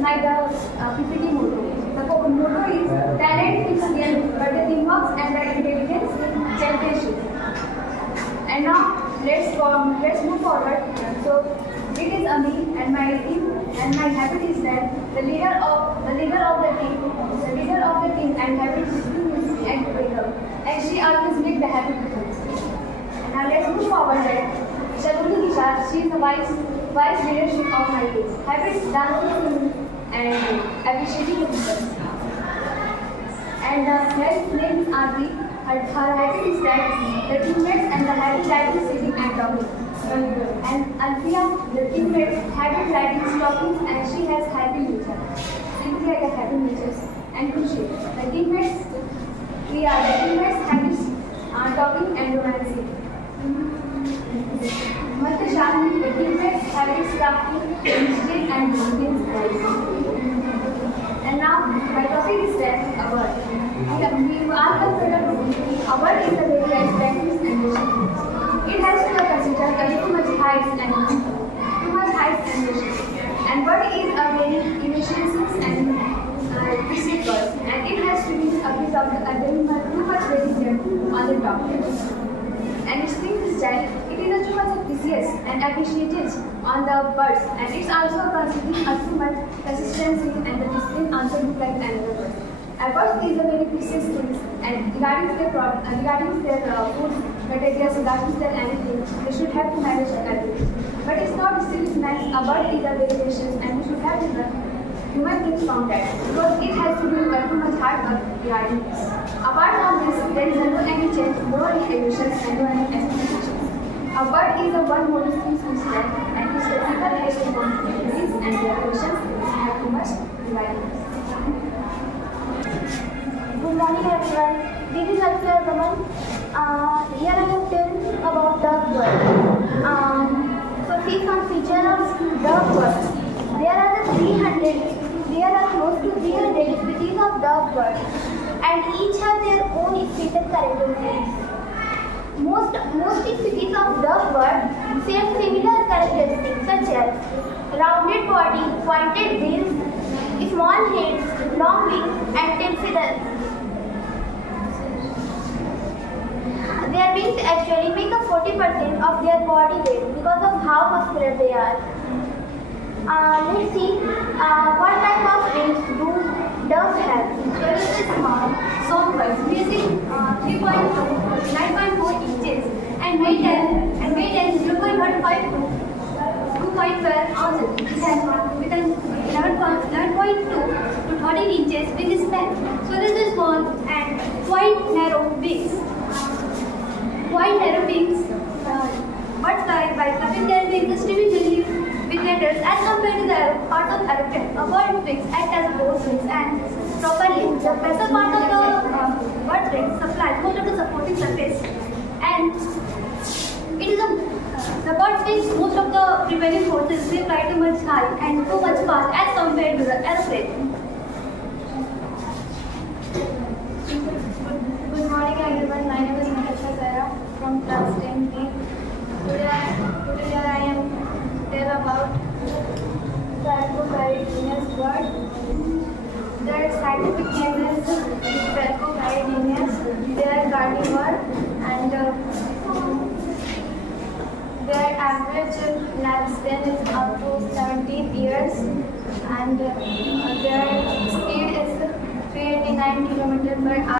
my PPT motto. The motto is talent is real, but the teamwork and the intelligence championship. And now let's move forward. So it is Ami and my team, and my habit is that the leader of the team and habit is to and to wake up. And she always make the habit difference. Now let's move forward that Shalini Nisha, she is the vice leadership of my case. Habits done and appreciating the people. And her name is Aarti. Her habit is that the teammates and the habit like is sitting and talking. And Alfia, the teammates habit like is talking and she has happy nature. Simply like a happy nature and Kushi. The teammates habits are talking and romancing. Matasha, the teammates habits crafting, initiative and routine. And now, my topic is that a word. We are considered a word is a very nice practice and mission. It has to be considered too much height and mission. And word is a very initiative and visit word. And it has to be a bit of too much variation on the topic. And its thing is that it is too much precious and appreciated on the words, and it's also considering too much consistency and the distinct answer look like another word. A word is a very precious thing, and regarding their food materials, regarding their anything, they should have to manage everything. But it's not still nice. A word is a very precious, and we should have to learn human things from that, because it has to do too much hard work regarding this. Apart from this, there is no any change, no any illusions, and no any explanations. A word is a one more thing system, and which the people has to responsibilities and their questions have too much regarding this. Good morning everyone. This is Alfia Raman. Here I will tell about the word. So see some feature of the word. There are close to 300 species of dog birds, and each have their own special characteristics. Most species of dog birds share similar characteristics such as rounded body, pointed bills, small heads, long wings, and tail feathers. Their wings actually make up 40% of their body weight because of how muscular they are. Let's see what type of wings do doves have. There is a small, soft bird measuring 9.4 inches and weight as 0.15 to 2.12 ounces. With an 11.2 to 13 inches wing span. So this is small and quite narrow wings. Birds fly by flapping their wings individually with letters as compared to the part of aeroplane. A bird's wings act as both wings and properly. The basal part of the bird's wings supplies most of the supporting surface, and it is the bird's wings most of the prevailing forces. They fly too much high and too much fast as compared to the aeroplane. Good morning everyone. My name is Natasha Sarah from class 10B. Today I am tell about the Alcocaridinous bird. Their scientific name is Alcocaridinous. They are carnivore and their average lifespan is up to 17 years, and their speed is 389 km/h.